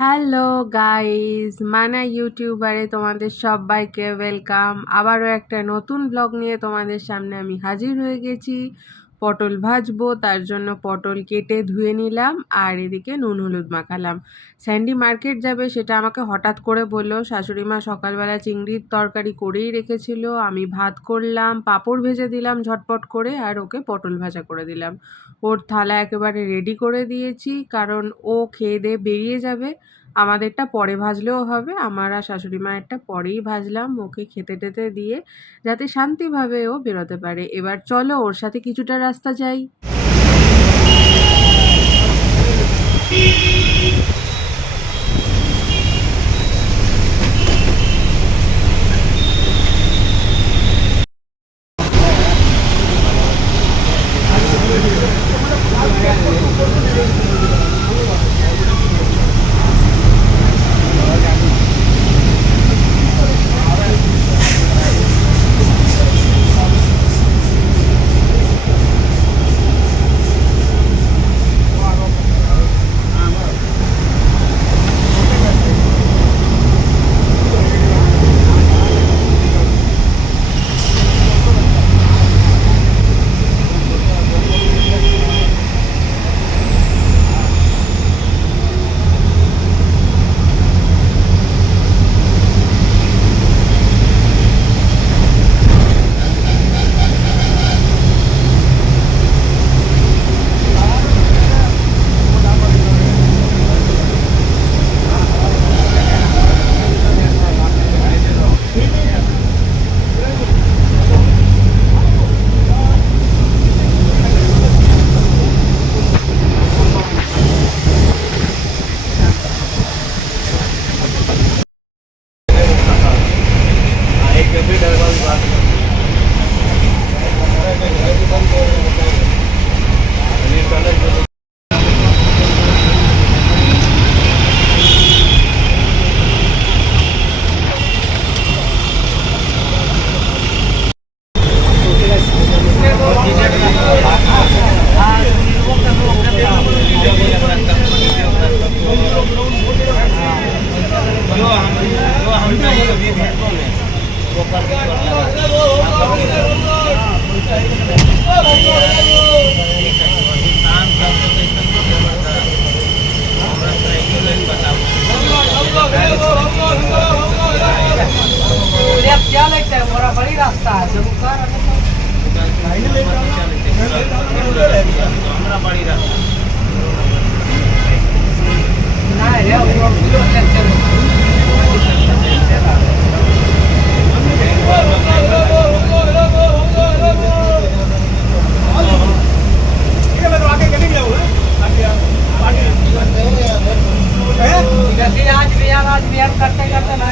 Hello guys, মানা ইউটিউবারে তোমাদের সবাইকে ওয়েলকাম। আবারও একটা নতুন ব্লগ নিয়ে তোমাদের সামনে আমি হাজির হয়ে গেছি। পটল ভাজবো, তার জন্য পটল কেটে ধুয়ে নিলাম আর এদিকে নুন হলুদ মাখালাম। স্যান্ডি মার্কেট যাবে, সেটা আমাকে হঠাৎ করে বললো। শাশুড়ি মা সকালবেলা চিংড়ির তরকারি করেই রেখেছিল। আমি ভাত করলাম, পাঁপড় ভেজে দিলাম ঝটপট করে, আর ওকে পটল ভাজা করে দিলাম। ওর থালা একেবারে রেডি করে দিয়েছি, কারণ ও খেয়ে দিয়ে বেরিয়ে যাবে। আমাদেরটা পরে ভাজলেও হবে, আমার আর শাশুড়ি মায়েরটা পরেই ভাজলাম ওকে খেতে টেতে দিয়ে, যাতে শান্তিভাবে ও বেরোতে পারে। এবার চলো ওর সাথে কিছুটা রাস্তা যাই। क्या लगता है बड़ा बड़ी रास्ता है जब हमारा बड़ी रास्ता ना रे आज बिहार करते करते ना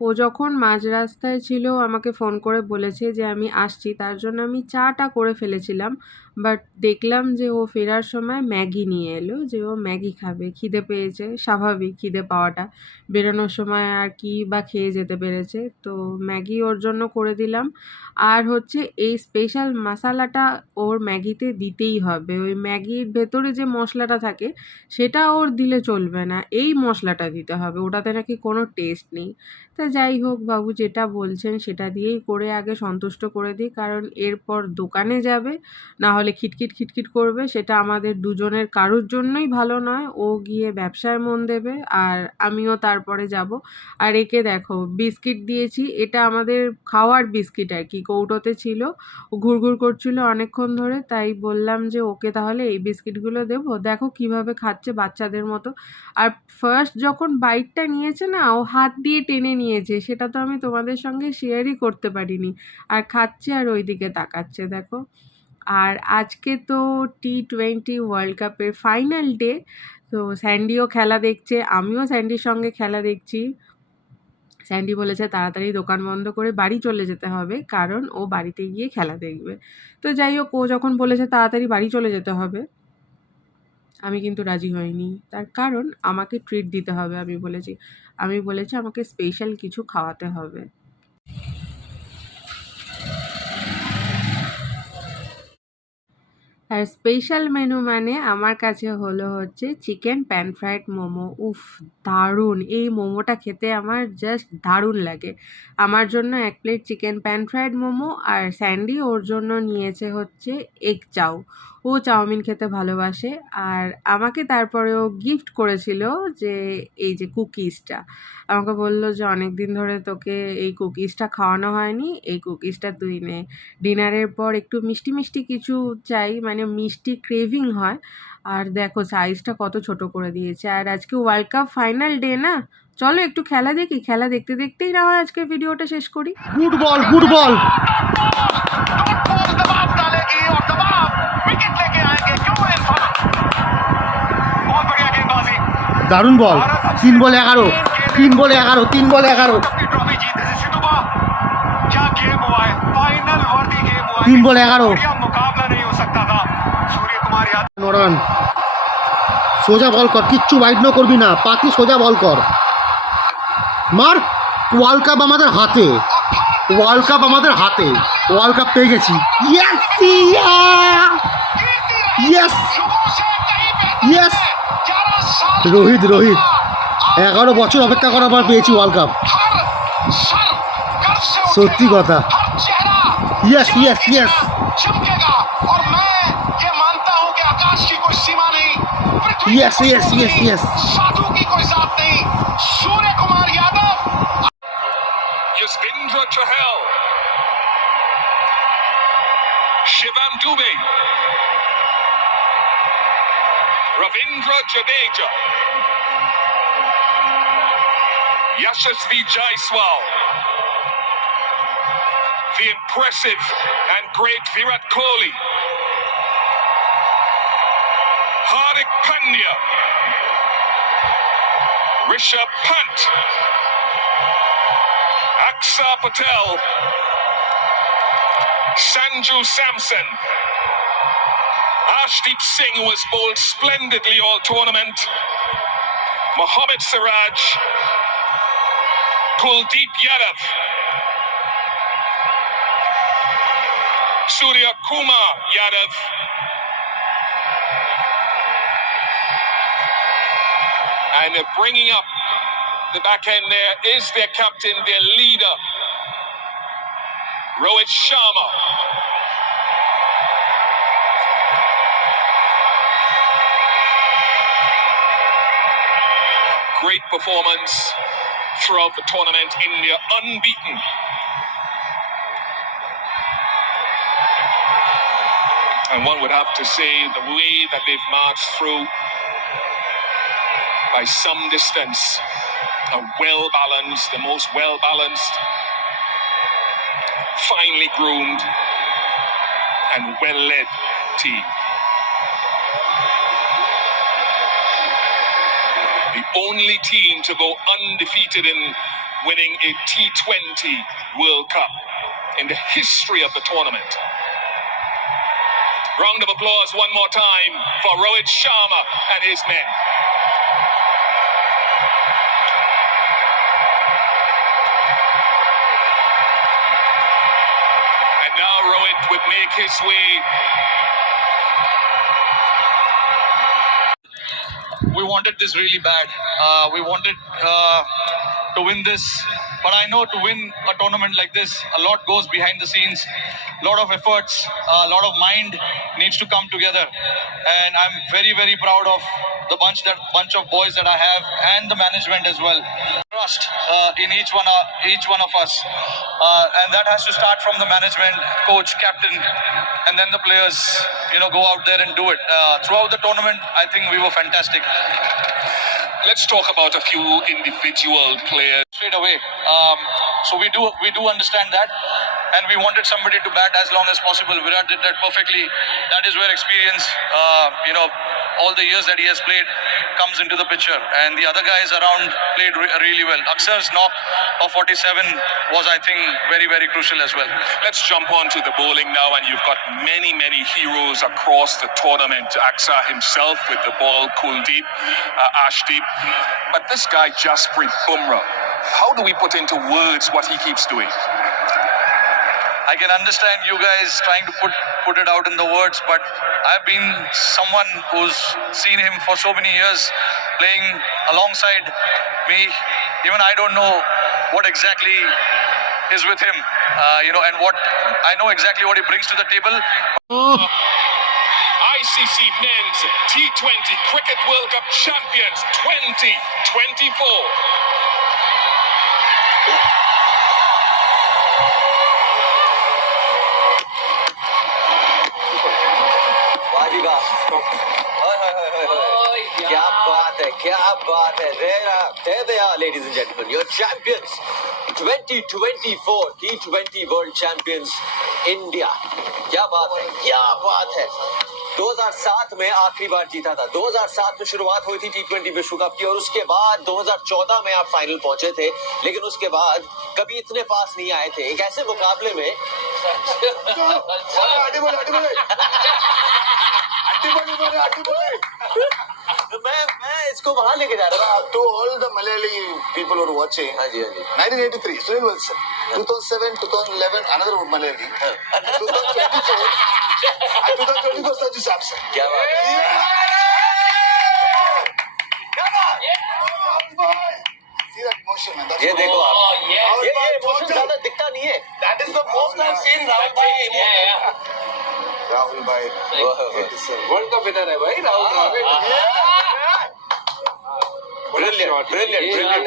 ও যখন মাঝ রাস্তায় ছিল আমাকে ফোন করে বলেছে যে আমি আসছি, তার জন্য আমি চাটা করে ফেলেছিলাম। বাট দেখলাম যে ও ফেরার সময় ম্যাগি নিয়ে এলো, যে ও ম্যাগি খাবে, খিদে পেয়েছে, স্বাভাবিক খিদে পাওয়াটা, বেরোনোর সময় আর কি বা খেয়ে যেতে পেরেছে, তো ম্যাগি ওর জন্য করে দিলাম। আর হচ্ছে এই স্পেশাল মশালাটা ওর ম্যাগিতে দিতেই হবে, ওই ম্যাগির ভেতরে যে মশলাটা থাকে সেটা ওর দিলে চলবে না, এই মশলাটা দিতে হবে, ওটাতে নাকি কোনো টেস্ট নেই। তা যাই হোক, বাবু যেটা বলছেন সেটা দিয়েই করে আগে সন্তুষ্ট করে দিই, কারণ এরপর দোকানে যাবে, না হলে খিটখিট খিটখিট করবে, সেটা আমাদের দুজনের কারোর জন্যই ভালো নয়। ও গিয়ে ব্যবসায় মন দেবে আর আমিও তারপরে যাব। আর একে দেখো বিস্কিট দিয়েছি, এটা আমাদের খাওয়ার বিস্কিট আর কি, কৌটোতে ছিল, ও ঘুরঘুর করছিল অনেকক্ষণ ধরে, তাই বললাম যে ওকে তাহলে এই বিস্কিটগুলো দেবো। দেখো কিভাবে খাচ্ছে বাচ্চাদের মতো। আর ফার্স্ট যখন বাইটটা নিয়েছে না, ও হাত দিয়ে টেনে নিয়েছে, সেটা তো আমি তোমাদের সঙ্গে শেয়ারই করতে পারিনি। আর খাচ্ছে আর ওই দিকে তাকাচ্ছে দেখো। আর আজকে তো T20 ওয়ার্ল্ড কাপের ফাইনাল ডে, তো স্যান্ডিও খেলা দেখছে, আমিও স্যান্ডির সঙ্গে খেলা দেখছি। স্যান্ডি বলেছে তাড়াতাড়ি দোকান বন্ধ করে বাড়ি চলে যেতে হবে, কারণ ও বাড়িতে গিয়ে খেলা দেখবে। তো যাই হোক, ও যখন বলেছে তাড়াতাড়ি বাড়ি চলে যেতে হবে, আমি কিন্তু রাজি হইনি। তার কারণ আমাকে ট্রিট দিতে হবে, আমি বলেছি আমাকে স্পেশাল কিছু খাওয়াতে হবে। আর স্পেশাল মেনু মানে আমার কাছে হলো হচ্ছে চিকেন প্যান ফ্রাইড মোমো। উফ, দারুণ! এই মোমোটা খেতে আমার জাস্ট দারুণ লাগে। আমার জন্য 1 plate chicken pan fried momo, আর স্যান্ডি ওর জন্য নিয়েছে হচ্ছে এগ চাউ। ও চাউমিন খেতে ভালোবাসে। আর আমাকে তারপরে ও গিফট করেছিল যে এই যে কুকিজটা। আমাকে বলল যে অনেক দিন ধরে তোকে এই কুকিজটা খাওয়ানো হয়নি, এই কুকিজটা তুই নে। ডিনারের পর একটু মিষ্টি মিষ্টি কিছু চাই, মানে মিষ্টি ক্রেভিং হয়। আর দেখো সাইজটা কত ছোট করে দিয়েছে। আর আজকে ওয়ার্ল্ড কাপ ফাইনাল ডে না, চলো একটু খেলা দেখি, খেলা দেখতে দেখতেই না হয় আজকে ভিডিওটা শেষ করি। गुड बॉल गुड बॉल दबाव डालेगी और दबाव विकेट लेके आएंगे क्यों इरफान बहुत बढ़िया गेंदबाजी दारुण बॉल 3 बॉल 11 3 बॉल 11 3 बॉल 11 अपनी ट्रॉफी जीतने से सिद्धू क्या गेम हुआ है फाइनल वर्दी गेम हुआ है 3 बॉल 11 बढ़िया मुकाबला नहीं हो सकता था सूर्य कुमार यादव নরান সোজা বল কর, কিচ্ছু ওয়াইড না করবি না, পাতি সোজা বল কর, মার। ওয়ার্ল্ড কাপ আমাদের হাতে, ওয়ার্ল্ড কাপ আমাদের হাতে, ওয়ার্ল্ড কাপ পেয়ে গেছি। Yes yes yes Rohit Rohit 11 বছর অপেক্ষা করার পর পেয়েছি ওয়ার্ল্ড কাপ, সত্যি কথা। ইয়েস ইয়েস ইয়েস चमकेगा और मैं ये मानता हूं कि आकाश की कोई सीमा नहीं पृथ्वी Yes, की कोई yes, सीमा yes, नहीं, yes. साधु की कोई जात नहीं Surya Kumar Yadav Yuzvendra Chahal Shivam Dubey Ravindra Jadeja Yashasvi Jaiswal the impressive and great Virat Kohli Hardik Pandya Rishabh Pant Akshar Patel Sanju Samson Arshdeep Singh was bowled splendidly all tournament Mohammad Siraj Kuldeep Yadav Surya Kumar Yadav and they're bringing up the back end there is their captain, their leader Rohit Sharma. Great performance throughout the tournament, India unbeaten. And one would have to say the way that they've marched through by some distance, a well-balanced, the most well-balanced, finely groomed and well-led team. The only team to go undefeated in winning a T20 World Cup in the history of the tournament. Round of applause one more time for Rohit Sharma and his men. And now Rohit would make his way. We wanted this really bad. We wanted to win this. But I know to win a tournament like this, a lot goes behind the scenes. A lot of efforts, a lot of mind needs to come together. And I'm very, very proud of the bunch of boys that I have and the management as well. Trust in each one of us. And that has to start from the management, coach, captain, and then the players, go out there and do it. Throughout the tournament, I think we were fantastic. Let's talk about a few individual players. Straight away. So we do understand that, and we wanted somebody to bat as long as possible. Virat did that perfectly. That is where experience, all the years that he has played comes into the picture, and the other guys around played really well. Aksar's knock of 47 was, I think, very, very crucial as well. Let's jump on to the bowling now, and you've got many, many heroes across the tournament. Aksa himself with the ball, Kuldeep, Ashdeep. But this guy, Jasprit Bumrah, how do we put into words what he keeps doing? I can understand you guys trying to put it out in the words, but I've been someone who's seen him for so many years playing alongside me. Even I don't know what exactly is with him, and what I know exactly what he brings to the table. ICC Men's T20 Cricket World Cup Champions 2024. क्या बात है there they are, ladies and gentlemen, your champions, 2024 T20 World Champions India. क्या बात है 2007 में आखिरी बार जीता था, 2007 में शुरुआत हुई थी T20 विश्व कप की, और उसके बाद 2014 में आप फाइनल पहुंचे थे, लेकिन उसके बाद कभी इतने पास नहीं आए थे। एक ऐसे मुकाबले में मैं इसको वहां लेके जा रहा हूँ। To all the Malayali people who are watching, हाँ जी 1983 Sunil Wilson, 2007 2011 another Malayali, 2024 and 2024 Sanju Samson. क्या बात है। See that emotion, man. That's ये what- देखो आप, Rahul ये bhai, इमोशन total. ज्यादा दिखता नहीं है। That is the most I've seen Rahul bhai emotion. Rahul bhai, world cup winner है भाई राहुल द्रविड़। ब्रिलियंट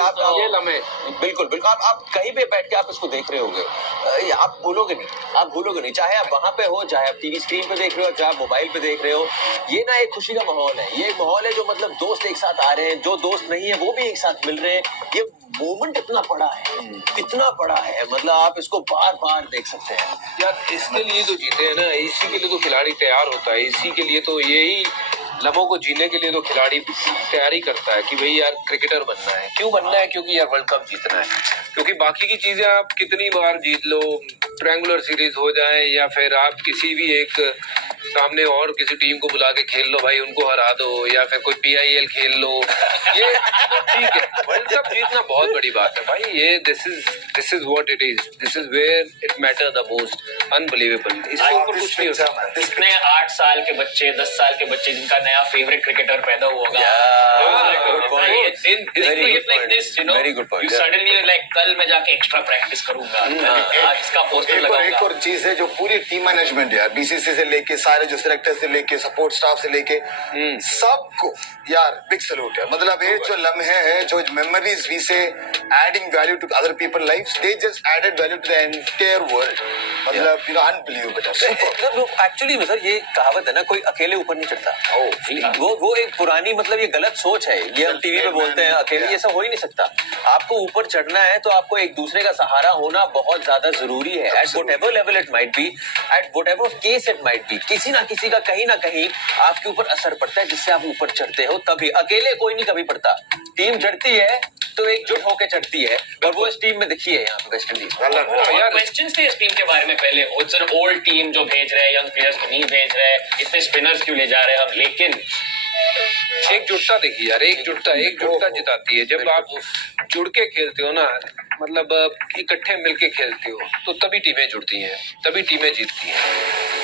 आप ये लम्हे बिल्कुल आप कहीं पे बैठ के आप इसको देख रहे होगे, आप भूलोगे नहीं, चाहे आप वहां पे हो, चाहे आप टीवी स्क्रीन पे देख रहे हो, चाहे आप मोबाइल पे देख रहे हो। ये ना एक खुशी का माहौल है, ये एक माहौल है जो मतलब दोस्त एक साथ आ रहे हैं, जो दोस्त नहीं है वो भी एक साथ मिल रहे हैं। ये मोमेंट इतना बड़ा है, मतलब आप इसको बार बार देख सकते हैं। यार इसके लिए तो जीते हैं ना, इसी के लिए तो खिलाड़ी तैयार होता है, इसी के लिए तो यही लम्हों को जीने के लिए तो खिलाड़ी तैयारी करता है कि भाई यार क्रिकेटर बनना है। क्यों बनना है? क्योंकि यार वर्ल्ड कप जीतना है। क्योंकि बाकी की चीजें आप कितनी बार जीत लो, ट्रायंगुलर सीरीज हो जाए या फिर आप किसी भी एक सामने और किसी टीम को बुला के खेल लो भाई, उनको हरा दो, या फिर कोई PIL खेल लो, ये ठीक है। वर्ल्ड कप जीतना बहुत बड़ी बात है भाई। ये this is what it is, this is where it matter the most. Unbelievable, इसके ऊपर कुछ नहीं हो सकता। जितने 8 साल के बच्चे, 10 साल के बच्चे जिनका नया फेवरेट क्रिकेटर पैदा होगा, Very good point. Suddenly like कल मैं जाके एक्स्ट्रा प्रैक्टिस करूंगा, आज इसका पोस्टर एक लगाऊंगा। और चीज है जो पूरी टीम मैनेजमेंट यार, BCCI से लेके सारे जो सिलेक्टर से लेके सपोर्ट स्टाफ से लेके सबको यार बिग सैल्यूट है। मतलब ये जो लम्हे हैं, जो memories we say adding value to other people life, they just added value to the entire world. मतलब अनबिलीवेबल। एक्चुअली में सर ये कहावत है ना, कोई अकेले ऊपर नहीं चढ़ता। वो एक पुरानी मतलब ये गलत सोच है। ये हम टीवी पे बोलते हैं अकेले, ये सब हो ही नहीं सकता। आपको ऊपर चढ़ना है तो आपको एक दूसरे का सहारा होना बहुत ज्यादा जरूरी है। At whatever level it might be, at whatever case it might be, किसी ना किसी का कहीं ना कहीं आपके ऊपर असर पड़ता है जिससे आप ऊपर चढ़ते हो। तभी अकेले कोई नहीं कभी पड़ता। टीम चढ़ती है तो एकजुट होकर चढ़ती है और वो इस टीम में दिखी है यहाँ पे वेस्ट इंडीज में। यार क्वेश्चंस थे इस टीम के बारे में पहले, इट्स एन ओल्ड टीम जो भेज रहे हैं, यंग प्लेयर्स को नहीं भेज रहे, इतने स्पिनर्स क्यों ले जा रहे हैं हम, लेकिन एकजुटता देखिए यार, एकजुटता जिताती है। जब आप जुड़ के खेलते हो ना, मतलब इकट्ठे मिलके खेलते हो, तो तभी टीमें जुड़ती हैं, तभी टीमें जीतती हैं।